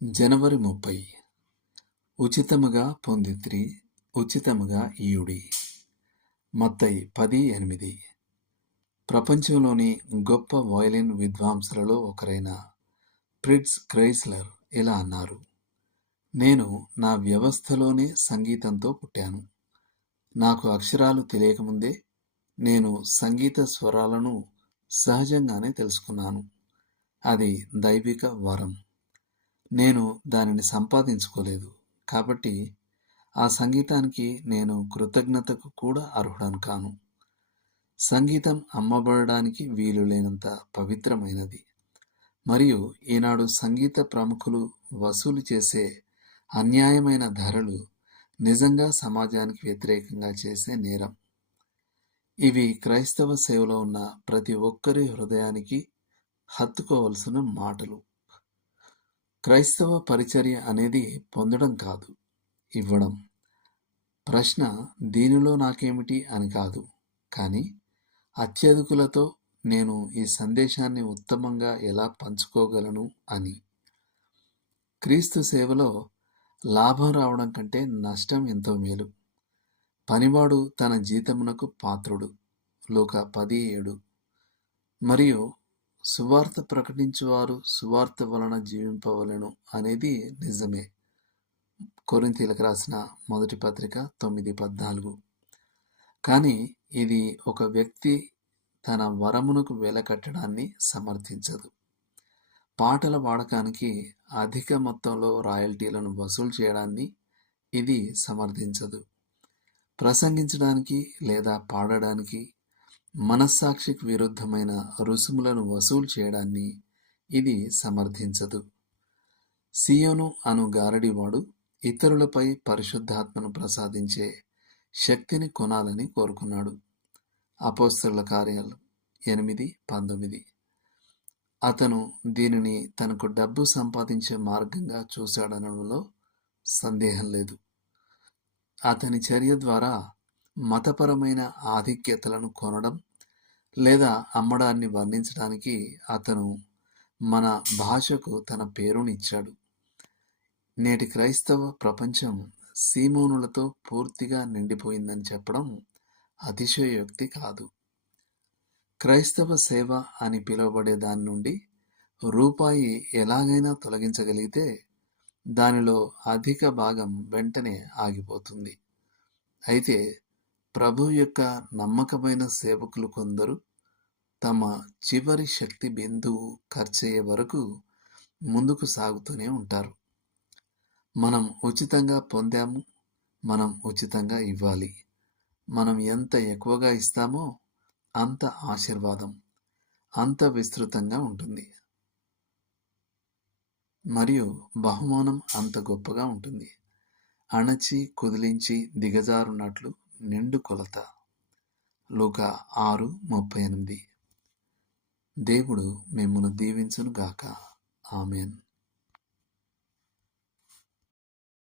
జనవరి 30 ఉచితముగా పొందితిరి, ఉచితముగా ఇయుడి. మత్తయి 10:8. ప్రపంచంలోని గొప్ప వయలిన్ విద్వాంసులలో ఒకరైన ఫ్రిట్జ్ క్రైస్లర్ ఇలా అన్నారు: నేను నా వ్యవస్థలోనే సంగీతంతో పుట్టాను. నాకు అక్షరాలు తెలియకముందే నేను సంగీత స్వరాలను సహజంగానే తెలుసుకున్నాను. అది దైవిక వరం. నేను దానిని సంపాదించుకోలేదు. కాబట్టి ఆ సంగీతానికి నేను కృతజ్ఞతకు కూడా అర్హుడను కాను. సంగీతం అమ్మబడడానికి వీలు లేనంత పవిత్రమైనది. మరియు ఈనాడు సంగీత ప్రముఖులు వసూలు చేసే అన్యాయమైన ధరలు నిజంగా సమాజానికి వ్యతిరేకంగా చేసే నేరం. ఇవి క్రైస్తవ సేవలో ఉన్న ప్రతి ఒక్కరి హృదయానికి హత్తుకోవలసిన మాటలు. క్రైస్తవ పరిచర్య అనేది పొందడం కాదు, ఇవ్వడం. ప్రశ్న దీనిలో నాకేమిటి అని కాదు, కానీ అత్యధికులతో నేను ఈ సందేశాన్ని ఉత్తమంగా ఎలా పంచుకోగలను అని. క్రీస్తు సేవలో లాభం రావడం కంటే నష్టం ఎంతో మేలు. పనివాడు తన జీతమునకు పాత్రుడు. లూకా 10:7. మరియు సువార్త ప్రకటించువారు సువార్త వలన జీవింపవలెను అనేది నిజమే. కొరింథీయులకు రాసిన మొదటి పత్రిక 9:14. కానీ ఇది ఒక వ్యక్తి తన వరమునకు వెలకట్టడాన్ని సమర్థించదు. పాటల వాడకానికి అధిక మొత్తంలో రాయల్టీలను వసూలు చేయడాన్ని ఇది సమర్థించదు. ప్రసంగించడానికి లేదా పాడడానికి మనస్సాక్షికి విరుద్ధమైన రుసుములను వసూలు చేయడాన్ని ఇది సమర్థించదు. సీయోను అను గారడివాడు ఇతరులపై పరిశుద్ధాత్మను ప్రసాదించే శక్తిని కొనాలని కోరుకున్నాడు. అపోస్తలుల కార్యాలు 8:19. అతను దీనిని తనకు డబ్బు సంపాదించే మార్గంగా చూశాడనడంలో సందేహం లేదు. అతని చర్య ద్వారా మతపరమైన ఆధిక్యతలను కొనడం లేదా అమ్మడాన్ని వర్ణించడానికి అతను మన భాషకు తన పేరునిచ్చాడు. నేటి క్రైస్తవ ప్రపంచం సీమోనులతో పూర్తిగా నిండిపోయిందని చెప్పడం అతిశయోక్తి కాదు. క్రైస్తవ సేవ అని పిలువబడే దాని నుండి రూపాయి ఎలాగైనా తొలగించగలిగితే దానిలో అధిక భాగం వెంటనే ఆగిపోతుంది. అయితే ప్రభు యొక్క నమ్మకమైన సేవకులు కొందరు తమ చివరి శక్తి బిందువు ఖర్చయ్యే వరకు ముందుకు సాగుతూనే ఉంటారు. మనం ఉచితంగా పొందాము, మనం ఉచితంగా ఇవ్వాలి. మనం ఎంత ఎక్కువగా ఇస్తామో అంత ఆశీర్వాదం అంత విస్తృతంగా ఉంటుంది, మరియు బహుమానం అంత గొప్పగా ఉంటుంది. అణచి కుదిలించి దిగజారునట్లు నిండు కొలత. లూకా 6:38. దేవుడు మిమ్మును దీవించును గాక. ఆమేన్.